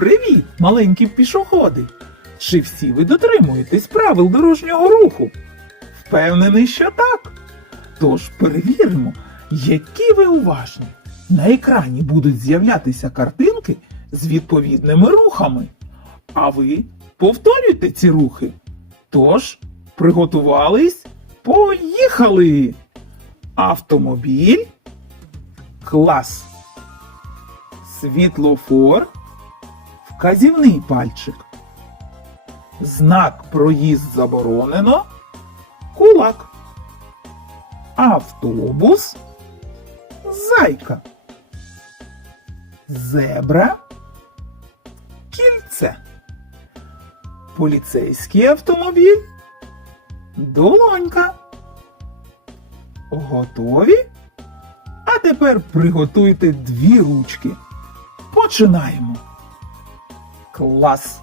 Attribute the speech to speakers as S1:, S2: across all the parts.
S1: Привіт, маленькі пішоходи! Чи всі ви дотримуєтесь правил дорожнього руху? Впевнений, що так. Тож перевіримо, які ви уважні. На екрані будуть з'являтися картинки з відповідними рухами. А ви повторюйте ці рухи. Тож, приготувались? Поїхали! Автомобіль, клас, світлофор вказівний пальчик. Знак проїзд заборонено. Кулак. Автобус. Зайка. Зебра. Кільце. Поліцейський автомобіль. Долонька. Готові? А тепер приготуйте дві ручки. Починаємо. Класс!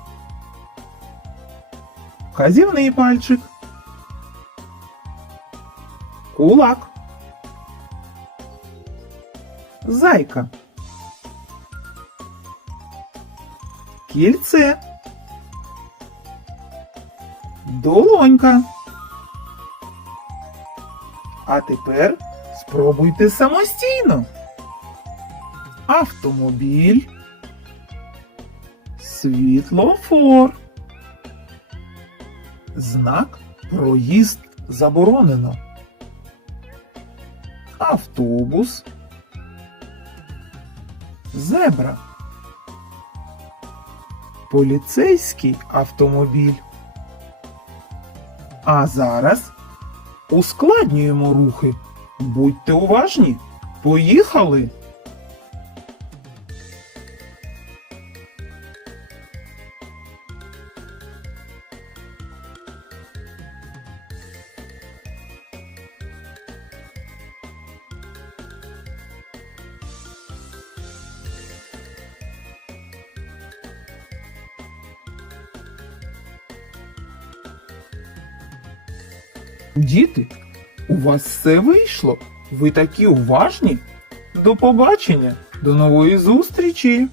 S1: Казівний пальчик. Кулак. Зайка. Кільце. Долонька. А тепер спробуйте самостійно. Автомобіль. Світлофор. Знак проїзд заборонено. Автобус. Зебра. Поліцейський автомобіль. А зараз ускладнюємо рухи. Будьте уважні. Поїхали! Діти, у вас все вийшло. Ви такі уважні. До побачення, до нової зустрічі!